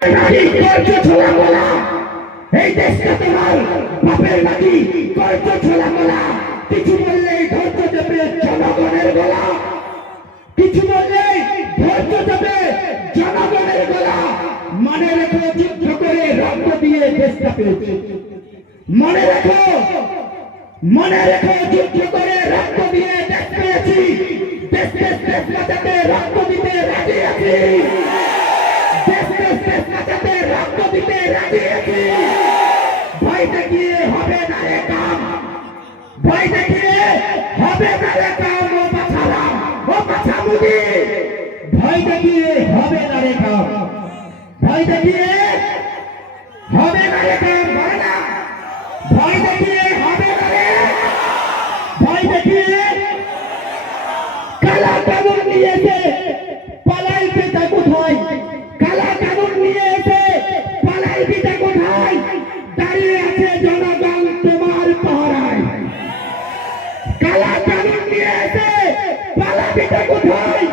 নাকি কর্জ ছোলা বলা, এই দেশটা তোমার বাপের নাকি কর্জ ছোলা বলা। কিছু বললেই ধৈর্য দেবে জনগণের গলা, কিছু বললেই ধৈর্য দেবে জনগণের গলা। মনে রেখো যুদ্ধ করে রক্ত দিয়ে দেশটা পেয়েছে, মনে রেখো, মনে রেখো যুদ্ধ করে রক্ত দিয়ে দেশ পেয়েছি। দেশ দেশ দেশ বাঁচাতে রক্ত দিতে রাজি আছি, দেশ দেশ দেশ বাঁচাতে রক্ত দিতে রাজি আছি। ভয় দেখিয়ে হবে না রে কাম, ভয় দেখিয়ে হবে না রে কাম। ও বাছারাম, ও বাছামুদি, ভয় দেখিয়ে হবে না রে কাম, ভয় দেখিয়ে হবে না রে কাম। বলে না, ভয় দেখিয়ে হবে না রে, ভয় দেখিয়ে। কালা কানুন নিয়ে এসে পালাই পিতা কোথায়, কালা কানুন নিয়ে এসে পালাই পিতা কোথায়। দাঁড়িয়ে আছে জনগণ তোমার পাহারায়, কালা কানুন নিয়ে এসে পালা পিতা কোথায়।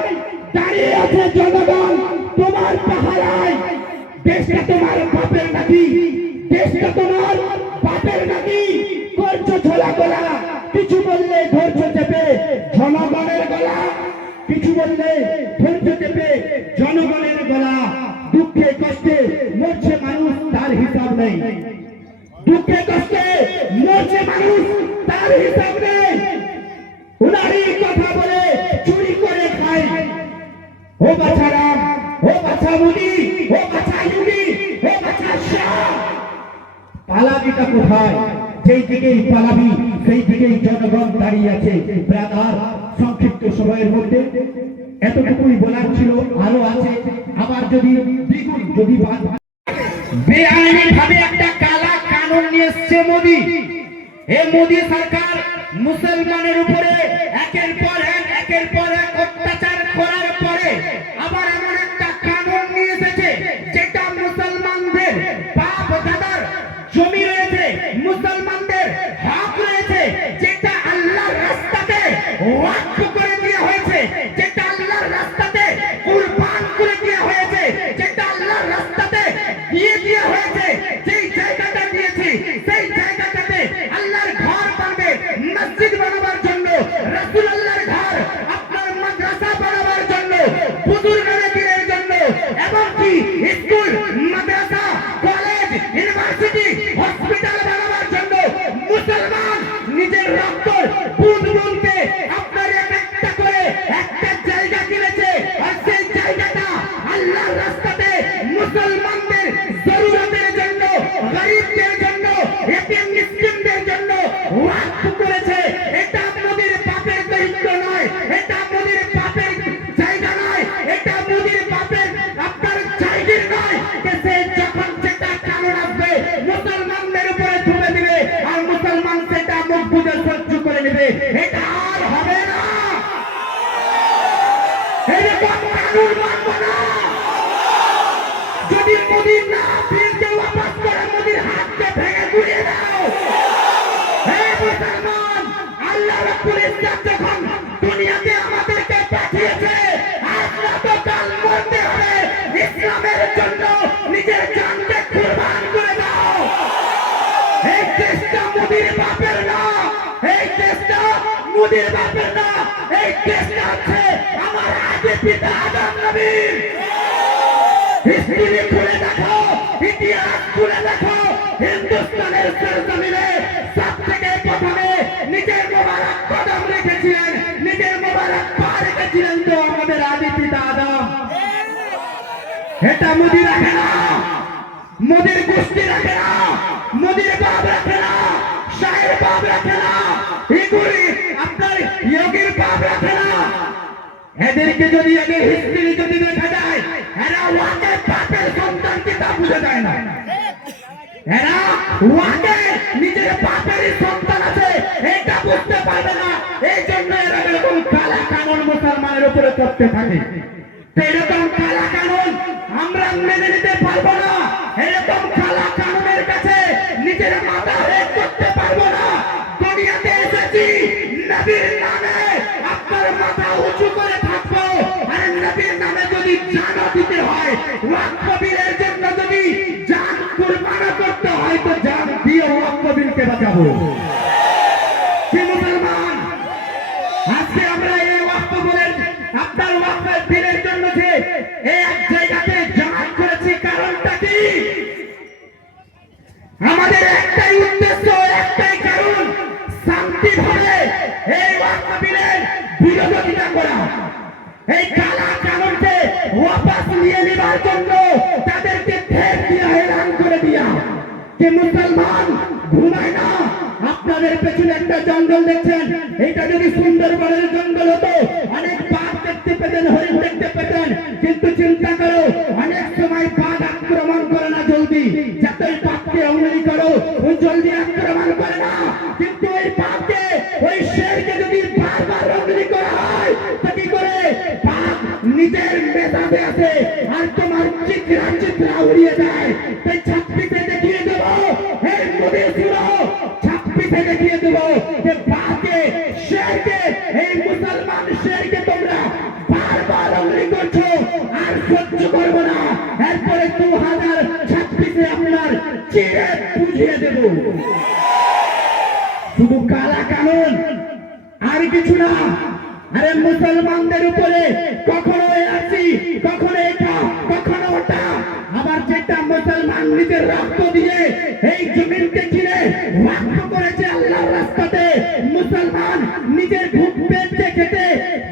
দাঁড়িয়ে আছে জনগণ তোমার পাহারায়। দেশটা তোমার বাপের নাকি, দেশটা তোমার বাপের নাকি করছো ছোলা গোলা। কিছু বললে ধৈর্য চেপে জনগণের গলা, কিছু বললে ধৈর্য চেপে জনগণের গলা। দুঃখে কষ্টে মরছে মানুষ, তার হিসাব নেই, দুঃখে কষ্টে মরছে মানুষ, তার হিসাব নেই। উনারই কথা বলে চুরি করে খায়। ও বাছারাম, ও বাছামুনি, ও বাছাইউনি, ও বাছাশা, পালাবিটা কোথায়? যেই দিকেই পালাবি সেই দিকেই জনগণ দাঁড়িয়ে আছে। ব্রাদার, সংক্ষিপ্ত সময়ের মধ্যে এতটুকুই বলার ছিল, আরো আছে। আবার যদি দ্বিগুণ যদি বেআইনি ভাবে একটা কালা কানুন নিয়ে এসছে মোদি, এই মোদি সরকার মুসলমানের উপরে একের পর এক অত্যাচার করার পরে আবার এমন একটা কানুন নিয়ে এসেছে যেটা মুসলমানদের বাপ দাদার জমি রয়েছে, মুসলমানদের হক রয়েছে, যেটা আল্লাহর রাস্তাতে ওয়াকফ করে দেওয়া হয়েছে, যেটা আল্লাহর রাস্তাতে কুরবান করে দেওয়া হয়েছে, যেটা আল্লাহর রাস্তাতে দিয়ে দেওয়া হয়েছে। যেই জায়গাটা দিয়েছি সেই জায়গাটাতে আল্লাহর ঘর বানাবে, মসজিদ বানাবার জন্য, রাসূলুল্লাহর ঘর, আপনার মাদ্রাসা বানাবার জন্য, বুজুর্গদের জন্য, এবং কি স্কুল, মাদ্রাসা, কলেজ, ইউনিভার্সিটি, হসপিটাল বানাবার জন্য মুসলমান নিজের রক্ত বুঁদ বুঁদকে আপনার একটা করে একটা জায়গা কিনেছে। আর সেই জায়গাটা আল্লাহর রাস্তাতে মুসলমানদের জরুরতের জন্য, গরিবদের জন্য, এতিম মিসকিনদের জন্য ওয়াকফ করেছে। এটা মোদির বাপের দায়িত্ব নয়, এটা মোদির বাপের জায়গা নয়, এটা মোদির বাপের আপনার জায়গির নয়। সে যখন যেটা কানুন আসবে মুসলমানদের উপরে তুলে দিবে, আর মুসলমান সেটা মুখ বুঝে সহ্য করে নেবে। এটা আর হবে না, এরকম কানুন মানব না। যদি মোদির না বিলকে ওয়াপাস করে মোদির হাতকে ভেঙে গুড়িয়ে দাও। হে মুসলমান, আল্লাহ রাব্বুল ইজ্জত যখন দুনিয়াতে আমাদেরকে পাঠিয়েছে, আজ না তো কাল মরতে হবে। ইসলামের জন্য নিজের জানকে কুরবান করে দাও। এই দেশটা মোদির বাপের না, এই দেশটা মোদির বাপের না, এই দেশটা হচ্ছে আমার আদি পিতা আদম নবীর। হিস্ট্রি খুলে দেখো, ইতিহাস খুলে দেখো, হিন্দুস্তানের সরজমিনে সব থেকে প্রথমে নিজের মোবারক কদম রেখেছিলেন, নিজের মোবারক পা রেখেছিলেন তো আমাদের আদি পিতা আদম। এটা মোদি রাখে না, মোদির গোষ্ঠী রাখে না, মোদির বাপ রাখে না, শাহের বাপ রাখে না, এগুলি আপনার যোগীর বাপ রাখে না। এদেরকে যদি এদের হিস্ট্রি যদি দেখা যায়, এরা ওয়াকে বাপের সন্তান কি তা বুঝে যায় না, এরা ওয়াকে নিজের বাপেরই সন্তান আছে এটা বুঝতে পারবে না। এই জন্য এরা এরকম কালা কানুন মুসলমানের উপরে করতে থাকে। এরকম কালা কানুন আমরা মেনে নিতে পারবো না, এরকম কালা কানুনের কাছে নিজের মাথা হেট করতে পারবো না। দুনিয়াতে এসেছি নবীর নামে, আপনার মাথা উঁচু করে থাকবো। আর নবীর নামে যদি জান দিতে হয়, ওয়াকফ বিলের জন্য বাঁচাবো। কি মুসলমান, আজকে আমরা এই ওয়াক্ত বলেন আপনার ওয়াক্তের দিনের জন্য যে এই এক জায়গাতে জামাত করেছি, কারণটা কি? আমাদের একটাই উদ্দেশ্য, একটাই কারণ, শান্তিভাবে এই ওয়াক্ত বিলের বিরোধিতা করা, এই কালা কানুনকে ওয়াপাস নিয়ে নেবার জন্য তাদেরকে ঠেক দিয়া এলান করে দিয়া। যে মুসলমান ঘুমায় না, আপনাদের পেছনে একটা জঙ্গল দেখছেন, এটা যদি সুন্দরবনের জঙ্গল হতো অনেক বাঘ দেখতে পেতেন, হরিণ দেখতে পেতেন, কিন্তু চিন্তা করো অনেক সময় বাঘ আক্রমণ করে না জলদি, যতই বাঘকে অঙ্গুলি করো ওই জলদি আক্রমণ করে না, কিন্তু ওই বাঘকে ওই শেরকে যদি বারবার অঙ্গুলি করা হয় তো কি করে বাঘ নিজের মেধাতে আছে আর তোমার চিত্রা উড়িয়ে দেয়। তাই 26-এ দেখিয়ে দেবো, এই মোদী শুনো, 26-এ দেখিয়ে দেবো যে বাঘকে শেরকে, এই মুসলমান শেরকে তোমরা বারবার অঙ্গুলি করছো আর সহ্য করবো না। এরপরে 2026-এ আপনার চিড়ে বুঝিয়ে দেব। শুধু কালা কানুন আর কিছু না। আরে মুসলমানদের উপরে কখনো আসি, কখনো এটা, কখনো ওটা, আবার যেটা মুসলমান নিজের রক্ত দিয়ে এই জমিনকে কিনে ওয়াক্ফ করেছে আল্লাহর রাস্তাতে, মুসলমান নিজের ভূত পেটে খেতে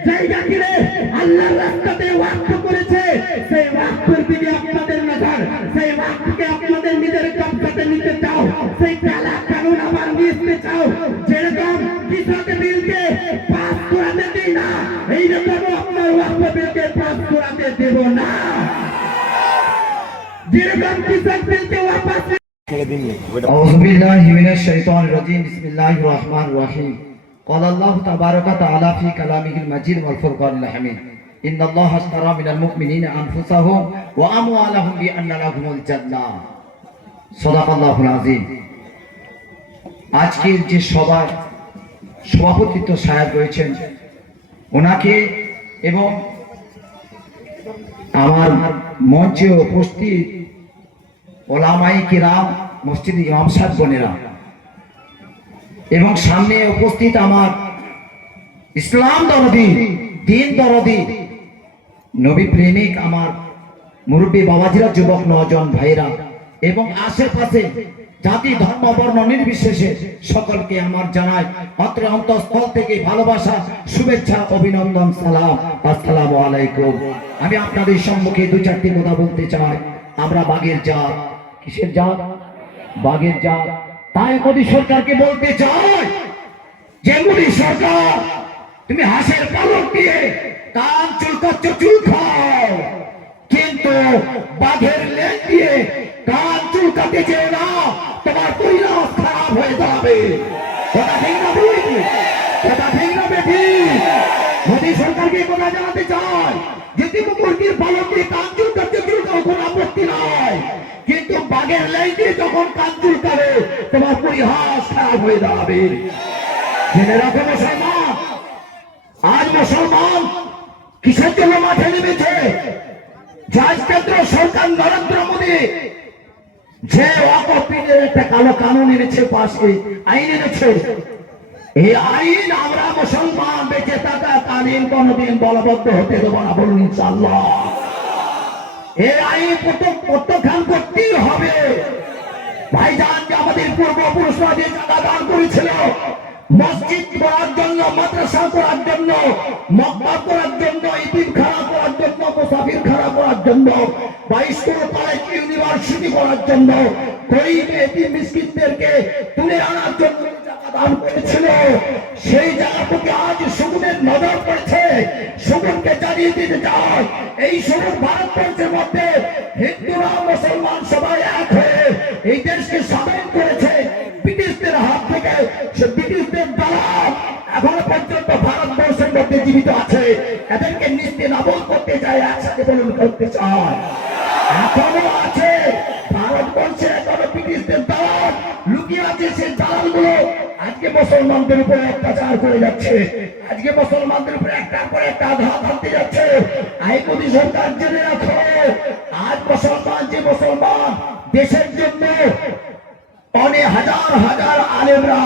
জায়গা কিনে আল্লাহর রাস্তাতে ওয়াক্ফ করেছে, সেই ওয়াক্ফের দিকে আপনাদের নজর, সেই ওয়াক্ফকে আপনাদের নিজের কবজাতে নিতে চাও, সেই কালা কানুন আবার নিতে চাও। যেরকম কৃষক বিলকে পাস করাতে দিই না, এইরকম আপনার ওয়াক্ফ বিলকে পাস করাতে দেব না। যেরকম কৃষক বিলকে ওয়াপাস أعوذ بالله من الشيطان الرجيم بسم الله الرحمن الرحيم قال الله تبارك وتعالى في كلامه المجيد والفرقان الحميد إن الله اشترى من المؤمنين أنفسهم وأموالهم بأن لهم الجنة صدق الله العظيم। আজকের যে সভায় সভাপতিত্ব সাহেব রয়েছেন ওনাকে এবং আমার মঞ্চে উপস্থিত ওলামায়ে কিরাম, মসজিদ ইমাম সাহেব বোনেরা এবং সামনে উপস্থিত আমার ইসলাম দরদি, দিন দরদি, নবী প্রেমিক আমার মুরব্বী বাবাজিরা, যুবক নওজোয়ান ভাইরা এবং আশেপাশে জাতি ধর্ম বর্ণ নির্বিশেষে সকলকে আমার জানাই অত্র অন্তঃস্থল থেকে ভালোবাসা, শুভেচ্ছা, অভিনন্দন, সালাম, আসসালামু আলাইকুম। আমি আপনাদের সম্মুখে দু চারটি কথা বলতে চাই। আমরা বাঘের জাত, কিসের জাত? বাঘের জাত। তাই মোদী সরকারকে বলতে চাই যে মোদী সরকার, তুমি হাঁসের পালক দিয়ে কান চুলকাচ্ছ, চুল খাও, কিন্তু বাঘের লেজ দিয়ে কান চুলকাতে চেয়ে না, তোমার পরিণাম খারাপ হয়ে যাবে। কথা ঠিক না বলি? কথা ঠিক না বেঠি? মোদী সরকারকে কথা জানাতে চাই যে তুমি মুরগির পালক দিয়ে কান চুলকাচ্ছ, চুলকাও, কোনো আপত্তি নাই, কিন্তু বাঘের লেজ দিয়ে যখন কান চুলকাবে তোমার পরিহাস খারাপ হয়ে যাবে। জেনে রাখো মুসলমান, আজ মুসলমান কিসের জন্য মাঠে নেমেছে? আজ কেন্দ্র সরকার নরেন্দ্র মোদী যে ওয়াকফের একটা কালো কানুন এনেছে, পাশে আইন এনেছে, এই আইন আমরা মুসলমান বেঁচে থাকা কালীন কোনদিন বলবদ্ধ হতে দেবো না, বলুন ইনশাআল্লাহ। এই আইন প্রত্যাখ্যান করতেই হবে। ভাইজান যে আমাদের পূর্বপুরুষরা যে জায়গা দান করেছিল মসজিদ করার জন্য, মাদ্রাসা করার জন্য, মক্তব করার জন্য, ইতিমখানা করার জন্য, মুসাফিরখানা করার জন্য, বা স্কুল কলেজ ইউনিভার্সিটি করার জন্য, গরিব এতিম মিসকিনদেরকে তুলে আনার জন্য জায়গা দান করেছিল, সেই জায়গাটুকু আজ সুগুনের নজর পড়েছে। সুগুনকে জানিয়ে দিতে চাই, এই সুগুন ভারতবর্ষের মধ্যে হিন্দুরা মুসলমান সবাই এক হয়ে এই দেশকে স্বাধীন করেছে ব্রিটিশদের হাত থেকে। সে ব্রিটিশদের দালাল এখনো পর্যন্ত ভারতবর্ষের মধ্যে জীবিত আছে, এদেরকে নিস্তে নাবুদ করতে চায়, একসাথে বলুন করতে চায়, এখনো আছে ভারতবর্ষে, এখনো ব্রিটিশদের দালাল লুকিয়ে আছে। সেই দালালগুলো আজকে মুসলমানদের উপরে অত্যাচার করে যাচ্ছে, আজকে মুসলমানদের উপরে একটার পর একটা আঘাত হানতে যাচ্ছে। আই মোদী সরকার জেনে রাখো, আজ মুসলমান যে মুসলমান দেশের জন্য ওখানে হাজার হাজার আলেমরা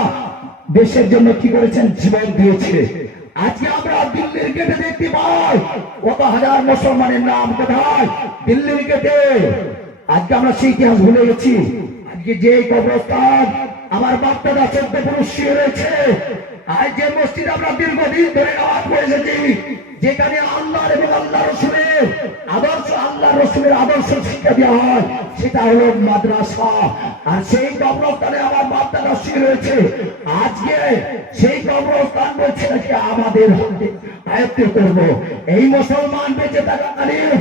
দেশের জন্য কি করেছেন, জীবন দিয়েছে। আজকে আমরা দিল্লির গেটে দেখতে পাই কত হাজার মুসলমানের নাম কোথায়, দিল্লির গেটে। আজকে আমরা সেই ইতিহাস ভুলে গেছি। আজকে যে কবরস্থান আমার বাপদাদা 14 পুরুষ শুয়ে রয়েছে, আজ যে মসজিদ আমরা দীর্ঘদিন ধরে নামাজ পড়ে এসেছি, যেখানে আল্লাহর এবং আল্লাহ রসুলের আদর্শ, আল্লাহ রসুলের আদর্শ শিক্ষা দেওয়া হয়, সেটা হলো মাদ্রাসা। আর সেই কবরস্থানে আমার বাপদাদা শুয়ে রয়েছে। আজকে সেই কবরস্থান বলছে নাকি আমাদের আয়ত্ত করবো। এই মুসলমান বেঁচে থাকাকালীন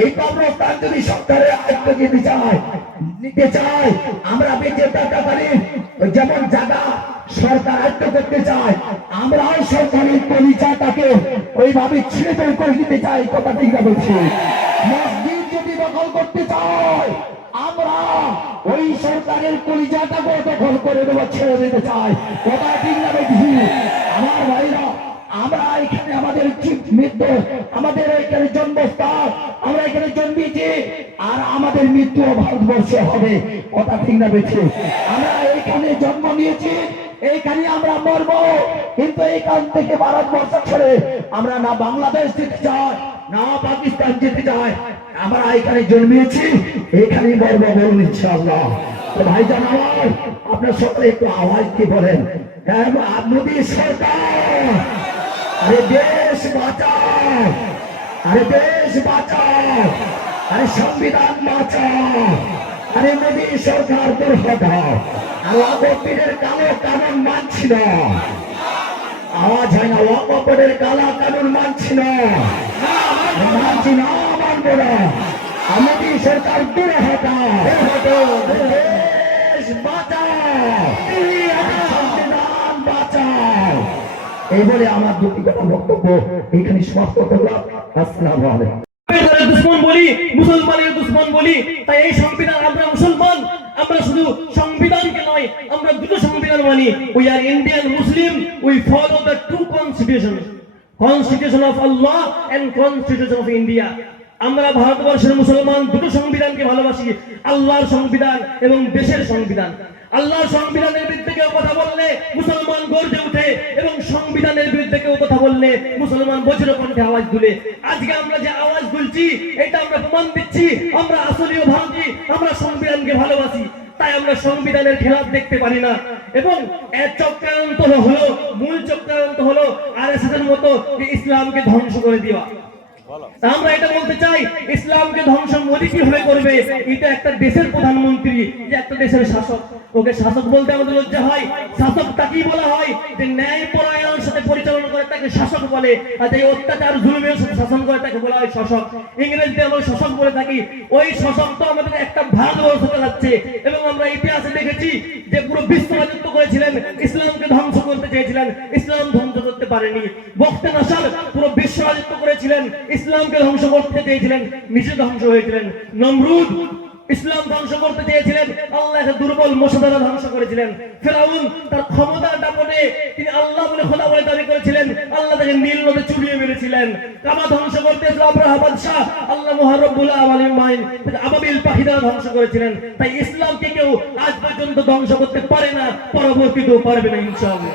এই কবরস্থান যদি সরকারের আয়ত্ত নিতে চায়, আমরা বেঁচে থাকাকালীন যেমন জায়গা সরকার আয়ত্ত করতে চায়, আমরাও সরকারি কলিজাটাকে ওইভাবে ছিঁড়ে বের করে দিতে চাই। কথা ঠিক না বলছি? মসজিদ যদি দখল করতে চায়, আমরা ওই সরকারের কলিজাটাকে দখল করে দেবো, ছেড়ে দিতে চাই। কথা ঠিক না বলছি? আমার ভাইরা, আমরা এখানে আমাদের মৃত্যু, আমাদের এখানে জন্মস্থান, আমরা এখানে জন্মেছি, আর আমাদের মৃত্যু ভারতবর্ষে হবে। কথা ঠিক না বেছে? আমরা এখানে জন্ম নিয়েছি, এইখানে আমরা মরবো, কিন্তু এইখান থেকে ভারতবর্ষ ছেড়ে আমরা না বাংলাদেশ যেতে চাই, না পাকিস্তান যেতে চাই। আমরা এখানে জন্মেছি, এখানেই মরবো, বলুন ইনশাআল্লাহ। তো ভাইজান আমার, আপনার সকলে একটু আওয়াজ দিয়ে বলেন, মোদী সরকার, আরে দেশ বাঁচাও, আরে দেশ বাঁচাও, আরে সংবিধান বাঁচাও, আরে মোদী সরকার দূর হটাও। আর ওয়াকফের কালো কানুন মানছি না, আওয়াজ হয় না, ওয়াকফের কালো কানুন মানছি না, মানছি না, মানবো না। মোদী সরকার দূর হটাও, দেশ বাঁচাও, সংবিধান বাঁচাও। এই বলে আমার দুটি কথা বক্তব্য এখানে সমাপ্ত করলাম। আসসালামু আলাইকুম। দুশ্মন বলি, মুসলমানের দুশ্মন বলি, তাই এই সংবিধান, আমরা মুসলমান, আমরা শুধু সংবিধানকে নয়, আমরা দুটো সংবিধান মানি। We are Indian Muslim, we follow the two constitution, constitution of Allah and constitution of India. আমরা ভারতবর্ষের মুসলমান দুটো সংবিধানকে ভালোবাসি, আল্লাহর সংবিধান এবং দেশের সংবিধান। আল্লাহর সংবিধানের বিরুদ্ধে কেউ কথা বললে মুসলমান গর্জে উঠে, এবং সংবিধানের বিরুদ্ধে কেউ কথা বললে মুসলমান বজ্র কণ্ঠে আওয়াজ তুলে। আজকে আমরা যে আওয়াজ তুলছি, এটা আমরা প্রমাণ দিচ্ছি আমরা আসলেও ভারতীয়, আমরা সংবিধানকে ভালোবাসি। তাই আমরা সংবিধানের খেলাফ দেখতে পারি না। এবং এর চক্রান্ত হলো, মূল চক্রান্ত হলো আরএসএস এর মতো ইসলামকে ধ্বংস করে দেওয়া। আমরা এটা বলতে চাই, ইসলামকে ধ্বংস মোদী কিভাবে করবে? এটা একটা দেশের প্রধানমন্ত্রী, যে একটা দেশের শাসক, ওকে শাসক বলতে আমাদের লজ্জা হয়। শাসক তাকেই বলা হয় যে ন্যায় পরায়ণের সাথে পরিচালনা করে তাকে শাসক বলে, আর যে অত্যাচার জুলুমের সাথে শাসন করে তাকে বলা হয় শাসক। ইংরেজিতে আমরা শাসক বলে থাকি। ওই শাসক তো আমাদের একটা ভারতবর্ষ চালাচ্ছে, এবং আমরা ইতিহাসে দেখেছি যে পুরো বিশ্ব রাজত্ব করেছিলেন, ইসলামকে ধ্বংস করতে চেয়েছিলেন, ইসলাম ধ্বংস করতে পারেনি। বখতে নসর পুরো বিশ্ব রাজত্ব করেছিলেন, ইসলামকে ধ্বংস করতে চেয়েছিলেন, নিজে ধ্বংস হয়েছিলেন। নমরুদ ইসলাম ধ্বংস করতে চেয়েছিলেন, আল্লাহকে দুর্বল মোসা দ্বারা ধ্বংস করেছিলেন। ফেরাউন তার ক্ষমতার দাপটে তিনি আল্লাহ বলে খোদা বলে দাবি করেছিলেন, আল্লাহ তাকে নীল নদে চুবিয়ে মেরেছিলেন। কাবা ধ্বংস করতে আব্রাহা বাদশা, আল্লাহ মুহাররবুল আলামিন আবাবিল পাখি দ্বারা ধ্বংস করেছিলেন। তাই ইসলামকে কেউ আজ পর্যন্ত ধ্বংস করতে পারে না, পরবর্তীতেও পারবে না ইনশাআল্লাহ।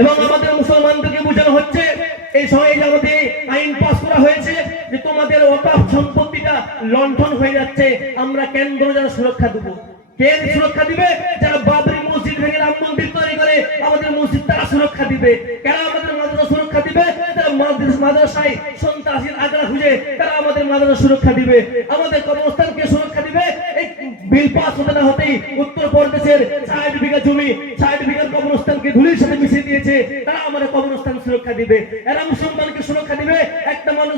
এবং আমাদের মুসলমানদেরকে বোঝানো হচ্ছে, এই সময় যে আমাদের আইন পাস করা হয়েছে যে তোমাদের ওয়াকফ সম্পত্তিটা লণ্ঠন হয়ে যাচ্ছে, আমরা কেন্দ্র যারা সুরক্ষা দেবো। কে সুরক্ষা দিবে? যারা বাবরি মসজিদ ভেঙে রাম মন্দির তৈরি করে আমাদের মসজিদ তারা সুরক্ষা দিবে। কারা আমাদের মাদ্রাসা সুরক্ষা দিবে? যারা মাদ্রাসায় সন্ত্রাসীর আগ্রা খুঁজে তারা আমাদের মাদ্রাসা সুরক্ষা দিবে। আমাদের কবরস্থানকে সুরক্ষা দিবে। এই বিল পাস হতে না হতেই উত্তরপ্রদেশের 60 বিঘা জমি, 60 বিঘার কবরস্থানকে ধুলির সাথে মিশিয়ে দিয়েছে, তারা আমাদের কবরস্থান সুরক্ষা দিবে। এরা মুসলমানকে সুরক্ষা দিবে। একটা মানুষ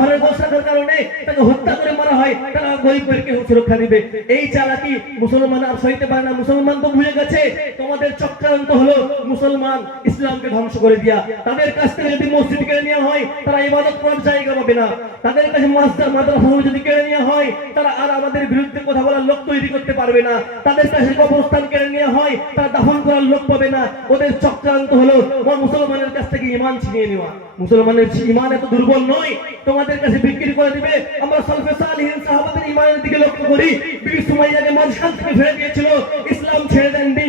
ঘরের গোশ রাখার কারণে তাকে হত্যা করে মারা হয়, তারা গরিবদেরকে সুরক্ষা দিবে। এই চালাকি মুসলমান আর সইতে পারে না। মুসলমান তো ভুলে গেছে তোমাদের চক্রান্ত হলো মুসলমান ইসলামকে ধ্বংস করে দিয়া। তাদের কাছ থেকে যদি মসজিদ কেড়ে নেওয়া হয়, তারা ইবাদত করার জায়গা পাবে না। তাদের কাছে মাদ্রাসা যদি কেড়ে নেওয়া হয়, তারা আর আমাদের বিরুদ্ধে কথা বলার লোক তৈরি করতে পারবে না। তাদের কাছে কবরস্থান কেড়ে নেওয়া হয়, তারা দাফন করার লোক পাবে না। ওদের চক্রান্ত হলো মুসলমানের কাছ থেকে ঈমান ছিনিয়ে নেওয়া। মুসলমানের ঈমান এত দুর্বল নয়, তোমাদের কাছে বিক্রি করে দিবে। আমরা সালফে সালিহিন সাহাবাদের ঈমান উসমানের দিকে লক্ষ্য করি, বিবি সুমাইয়াকে মাঝখান থেকে ফেলে দিয়েছিল, ইসলাম ছেড়ে দেননি।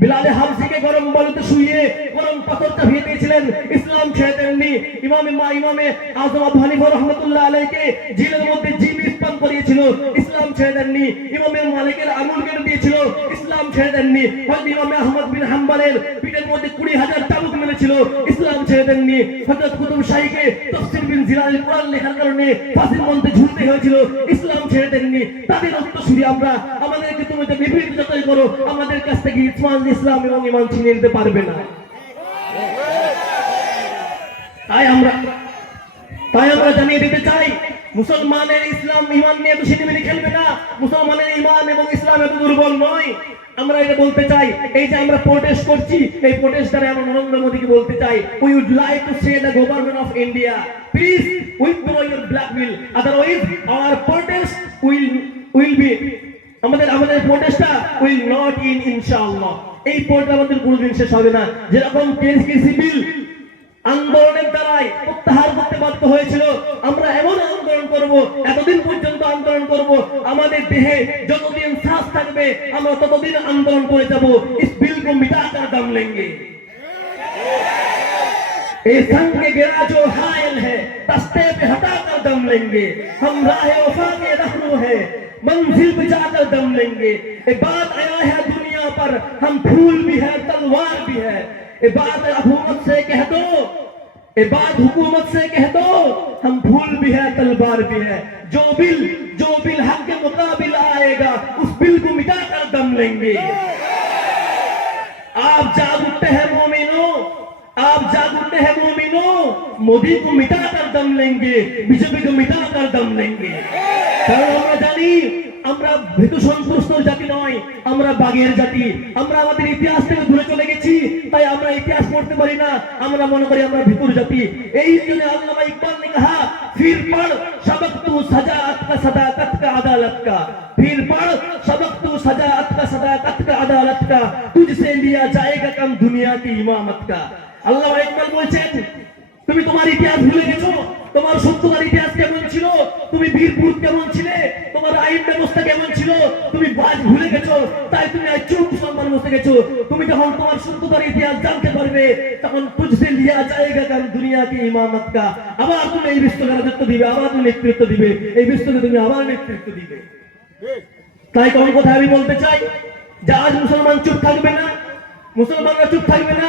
বিলালে হাবশিকে গরম বালুতে শুইয়ে গরম পাথর চাপিয়ে দিয়েছিলেন, ইসলাম ছেড়ে দেননি। ইমামে আযম আবু হানিফা রাহমাতুল্লাহ আলাইহিকে জেলের মধ্যে জীবিত পান করিয়েছিল, ইসলাম ছেড়ে দেননি। ইমামে মালিকের আঙুল কেটে দিয়েছিল, ইসলাম ছেড়ে দেননি। হযরত ইমামে আহমদ বিন হাম্বলের পিঠের মধ্যে 20,000 চাবুক মেরেছিল, ইসলাম ছেড়ে দেননি। হযরত কুতুব শাহীকে তাফসীর বিন জিলালের কোরআন লেখার কারণে ফাঁসির মঞ্চে ঝুলতে হয়েছিল, ইসলাম ছেড়ে দেননি। তাদের উত্তরসূরি আমরা, আমাদেরকে তুমি যে বিবৃত যতই করো, আমাদের কাছ থেকে ইসলাম এবং ঈমান ছিনিয়ে নিতে পারবে না। তাই আমরা জানিয়ে দিতে চাই, মুসলমানের ইসলাম ঈমান নিয়ে তো সিনেমিনি খেলবে না, মুসলমানের ঈমান এবং ইসলাম এত দুর্বল নয়। আমরা এটা বলতে চাই, এই যে আমরা প্রোটেস্ট করছি, এই প্রোটেস্ট দ্বারা আমরা নরেন্দ্র মোদীকে বলতে চাই, we would like to say the government of India, please withdraw your blackmail, otherwise our protest will be, আমাদের প্রোটেস্টটা উইল নট ইনশাআল্লাহ। এই প্রোটেস্ট আমাদের কোনোদিন শেষ হবে না। যেরকম কেসি বিল আন্দোলনের দ্বারাই প্রত্যাহার করতে বাধ্য হয়েছিল, আমরা এমন আন্দোলন করব, এতদিন পর্যন্ত আন্দোলন করব, আমাদের দেহে যতদিন শ্বাস থাকবে আমরা ততদিন আন্দোলন করে যাব। ইস বিল কো মিটাकर दम लेंगे, ये संग के गिरा जो हायल है तस्ते पे हटाकर दम लेंगे, हम राह वफा के रहनु है मंजिल पे जाकर दम लेंगे। ये बात आया है दुनिया पर, हम फूल भी है तलवार भी है, ये बात हुकूमत से कह दो, ये बात हुकूमत से कह दो, हम फूल भी है तलवार भी है, जो बिल हक के मुकाबिल आएगा उस बिल को मिटाकर दम लेंगे। आप जाग उठते हैं मोमिनो, आप जाग उठते हैं मोमिनो, मोदी को मिटाकर दम लेंगे, बीजेपी को मिटाकर दम लेंगे। কারণ আমরা জানি আমরা ভীতু সন্ত্রস্ত জাতি নয়, আমরা বাঘের জাতি। আমরা আমাদের ইতিহাস থেকে দূরে চলে গেছি, তাই আমরা ইতিহাস পড়তে পারি না, আমরা মনে করি আমরা ভীতুর জাতি। এই জন্য আল্লামা ইকবাল ने कहा, फिर पढ़ सबक तू सजाअत का सदाकत का अदालत का, फिर पढ़ सबक तू सजाअत का सदाकत का अदालत का, तुझसे लिया जाएगा कम दुनिया की इमामत का। আল্লামা ইকবাল বলছেন, তুমি তোমার ইতিহাস ভুলে গেছো, তোমার সত্যকার ইতিহাস কেমন ছিল, তুমি বীরপুর কেমন ছিলে, তোমার আইন ব্যবস্থা কেমন ছিল, তুমি বাজ ভুলে গেছো, তাই তুমি আজ চুপ সম্মান বসে গেছো। তুমি যখন তোমার সত্যকার ইতিহাস জানতে পারবে, তখন তুঝসে লিয়া জায়েগা কাম দুনিয়া কি ইমামত কা, আবার তুমি এই বিশ্বকে রাজত্ব দিবে, আবার তুমি নেতৃত্ব দিবে, এই বিশ্বকে তুমি আবার নেতৃত্ব দিবে। তাই কোন কথা আমি বলতে চাই যে আজ মুসলমান চুপ থাকবে না, মুসলমানরা চুপ থাকবে না।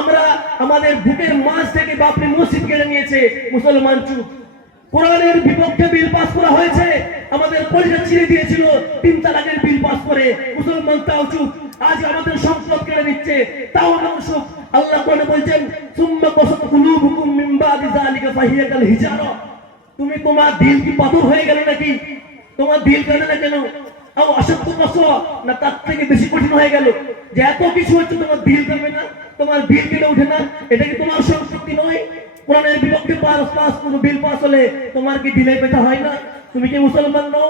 আমরা আমাদের বুকের মাঝ থেকে বাপরি মসজিদ কেড়ে নিয়েছে, মুসলমান চুপ। কোরআনের বিপক্ষে বিল পাস করা হয়েছে, আমাদের কলিজা ছিঁড়ে দিয়েছিল 3 তালাকের বিল পাস করে, মুসলমান তাও চুপ। আজ আমাদের সম্পদ কেড়ে নিচ্ছে, তাও আমরা চুপ। আল্লাহ কোরআনে বলছেন, সুম্মা কসাত কুলুবুকুম মিন বাদি যালিকা ফাহিয়া কাল হিজারা, তুমি তোমার দিল কি পাথর হয়ে গেল নাকি? তোমার দিল কাঁদে না কেন? আও অসত্য কসওয়া, না তার থেকে বেশি কঠিন হয়ে গেল যে এত কিছু হচ্ছে তোমার দিল কাঁদবে না, তোমার দিল কেটে ওঠে না? এটা কি তোমার শক্তি নয়? কোরআনের বিপক্ষে কোনো বিল পাস হলে তোমার কি দিলে ব্যথা হয় না? তুমি কি মুসলমান নও?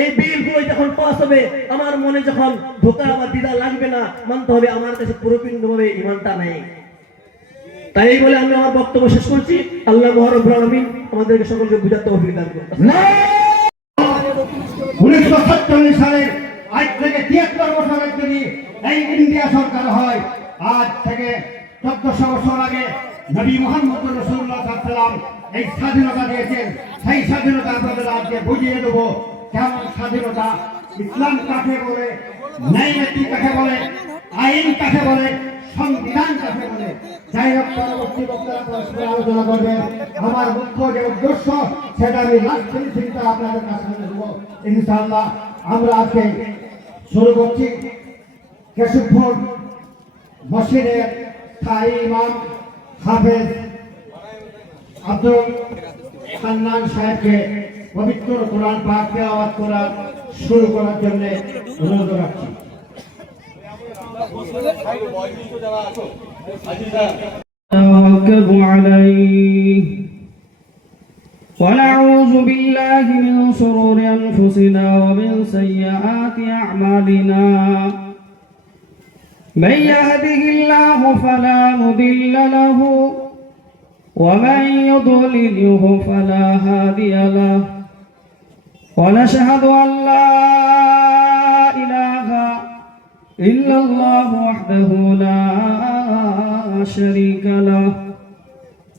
এই বিলগুলো যখন পাস হবে, আমার মনে যখন ধোকা বা দ্বিধা লাগবে না, মানতে হবে আমার কাছে পুরোপূর্ণভাবে ঈমানটা নেই। তাই এই বলে আমি আমার বক্তব্য শেষ করছি। আল্লাহ রব্বুল আলামিন আমাদেরকে সকলকে বুঝার তৌফিক দান করুন। 1947 সালের আজ থেকে 73 বছর আগে যদি এই ইন্ডিয়া সরকার হয়, আজ থেকে 1400 বছর আগে নবী মুহাম্মদ রাসূলুল্লাহ সাল্লাল্লাহু আলাইহি ওয়াসাল্লাম এই স্বাধীনতা দিয়েছেন। সেই স্বাধীনতা আপনাদের আজকে বুঝিয়ে দেবো কেমন স্বাধীনতা, ইসলাম কাকে বলে, ন্যায়নীতি কাকে বলে, আইন কাকে বলে, সংবিধান কাকে বলে। যাই হোক, পরবর্তী বক্তারা পরস্পর আলোচনা করবেন। আমার মুখ্য যে উদ্দেশ্য সেটা আমি লাস্ট ফিনিশিংটা আপনাদের কাছে দেবো ইনশাআল্লাহ। আমরা আজকে শুরু করছি কেশবপুর মসজিদের স্থায়ী ইমাম হাফেজ আব্দুল হান্নান সাহেবকে পবিত্র কোরআন পাক তেলাওয়াত করা শুরু করার জন্য অনুরোধ রাখছি। توكل عليه ونعوذ بالله من شرور أنفسنا ومن سيئات أعمالنا، من يهده الله فلا مضل له ومن يضلله فلا هادي له، ونشهد أن لا إله إلا الله وحده لا شريك له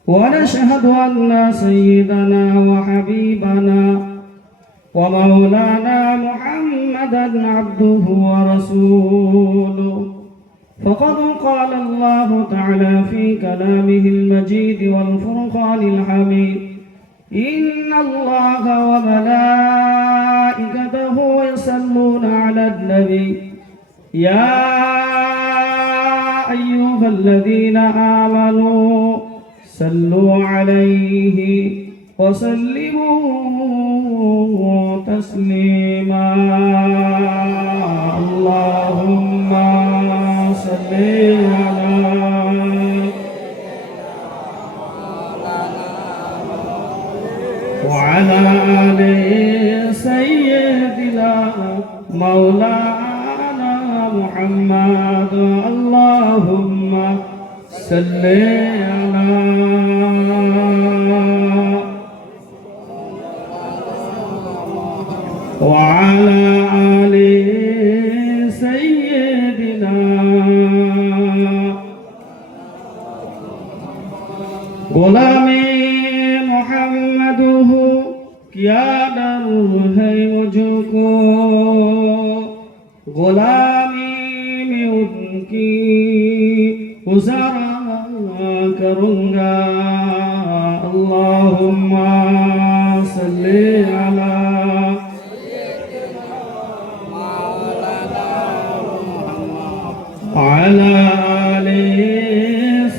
ونشهد أن سيدنا وحبيبنا ومولانا محمدا عبده ورسوله فقد قال الله تعالى في كلامه المجيد والفرقان الحميد إن الله وملائكته يصلون على النبي يا أيها الذين آمنوا صلوا عليه وسلموا تسليما اللهم صل على وعلى آل سيدنا مولانا محمد اللهم صل على وعلى آل سيدنا غلام محمد क्या डर है मुझको गुलामी में उनकी गुजारा करूँगा अल्लाहुम्मा सल्ली अला अला आले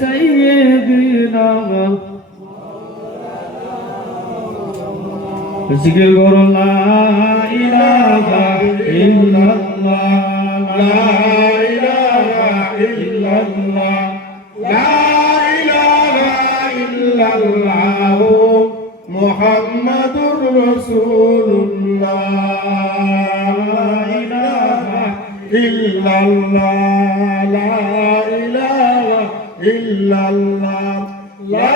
सय्यिदिना जिक्र करो ला इलाहा इल्लल्लाह ला इलाहा इल्लल्लाह ला इलाहा इल्लल्लाह मुहम्मदुर रसूलुल्लाह ला इलाहा इल्लल्लाह ला इलाहा इल्लल्लाह ला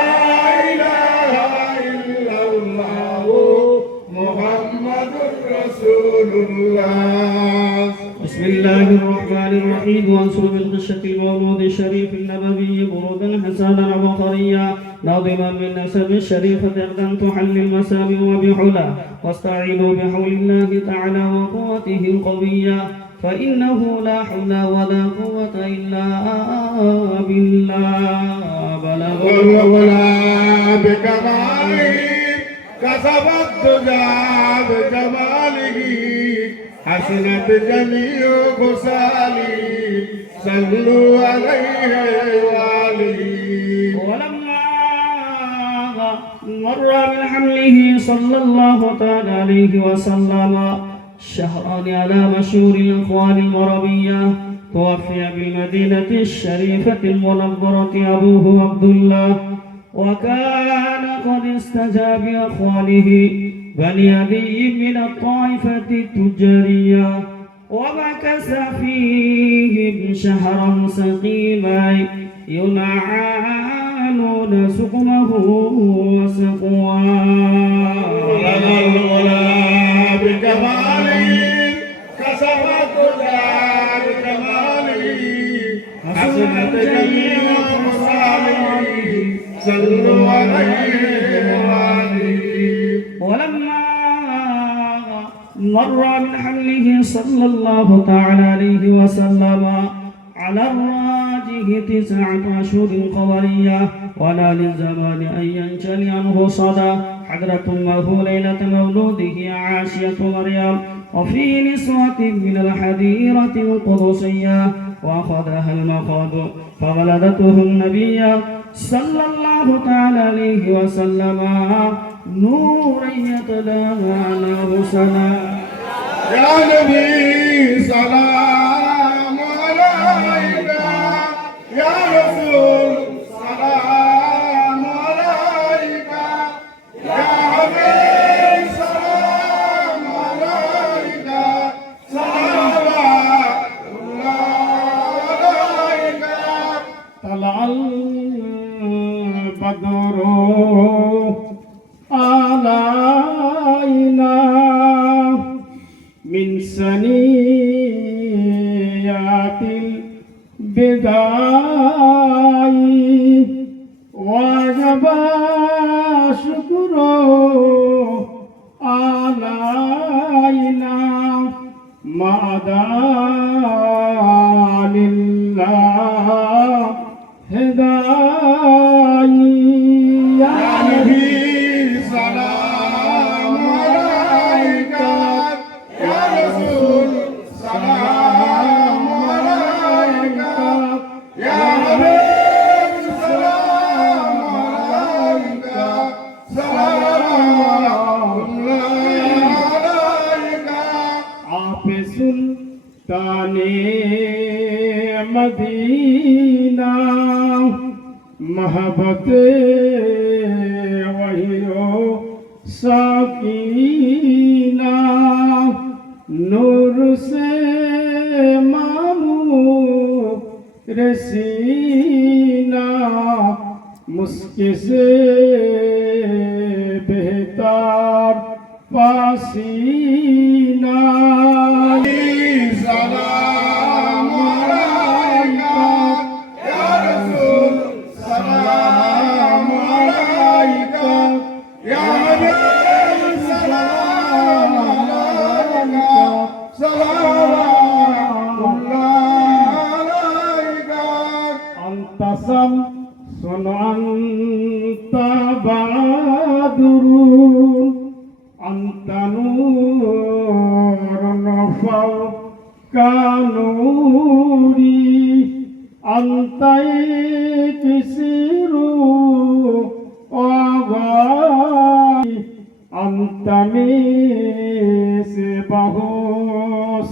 بسم الله الرحمن الرحيم وانصر بالقشة المولود الشريف النبوي برودا حسانا وبخاريا ناظما من نسب الشريفة أردا تحل المسامع وبحلا واستعينوا بحول الله تعالى وقوته القوية فإنه لا حول ولا قوة إلا بالله بلغ ولا بكماله كسب الدجى بجماله حسنت جميع خصاله صلوا عليه وآله ولما مر من حمله صلى الله تعالى عليه وسلم شهران على مشهور الأخوان المربية توفي بالمدينة الشريفة المنورة أبوه عبد الله وكان قد استجاب أخوانه بني عدي من الطائفة التجارية ومكث فيهم شهرا سقيما ينعانون سقمه وسقواه بجماله كسب الدجى بجماله حسنت جميع خصاله صلوا عليه وآله ولما مر من حمله صلى الله تعالى عليه وسلم على الراجح 9 أشهر قمرية ولا للزمان أن ينجلي عنه صدى حضرة أمه ليلة مولوده عاشية مريم وفي نسوة من الحديرة القدسية وأخذها المخاض فولدته النبي صلى الله تعالى عليه وسلم نورا يتلاها على سلام يا نبي سلام عليك يا رسول سلام عليك يا حبيب سلام عليك صلوات الله عليك طلع البدر علينا من سنيات البداية وجب شكر علينا ما دعا لله هداية يا نبي سلام عليك يا رسول سلام عليك يا حبيب سلام عليك سلام عليك आप सुल्ताने मदीना महबत वहियो साकीना नूर से मामू रसीना मुस्के से बेहतर पासीना सलाम अलैका या रसूल सलाम अलैका या हबीब सलाम अलैका सलाम अलैका अंत शम्sun anta badrun anta nurun fawqa nuri anta iksiru awai anta misbahu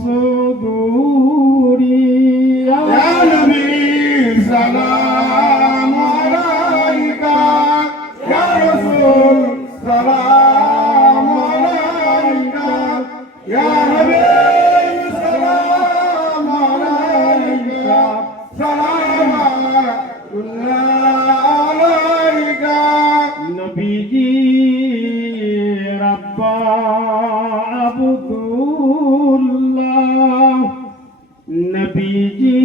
suduri ya nabi salam alaika ya rasul salam alaika ya habib salam alaika salam alaika nabi ji rabba abdullah nabi ji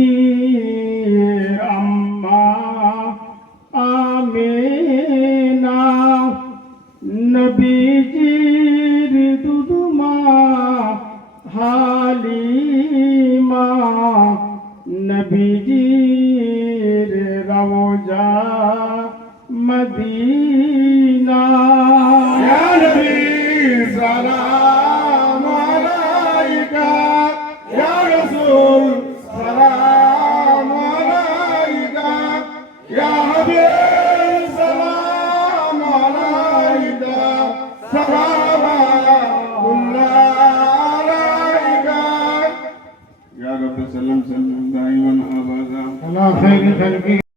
amma amina nabi jir duduma halima nabi jir rawja madina ya nabi salam alaika ya rasul salam alaika ya habib salam alaika salam alaika ya rabbi sallam sallam daiman abada ala khairi khalqi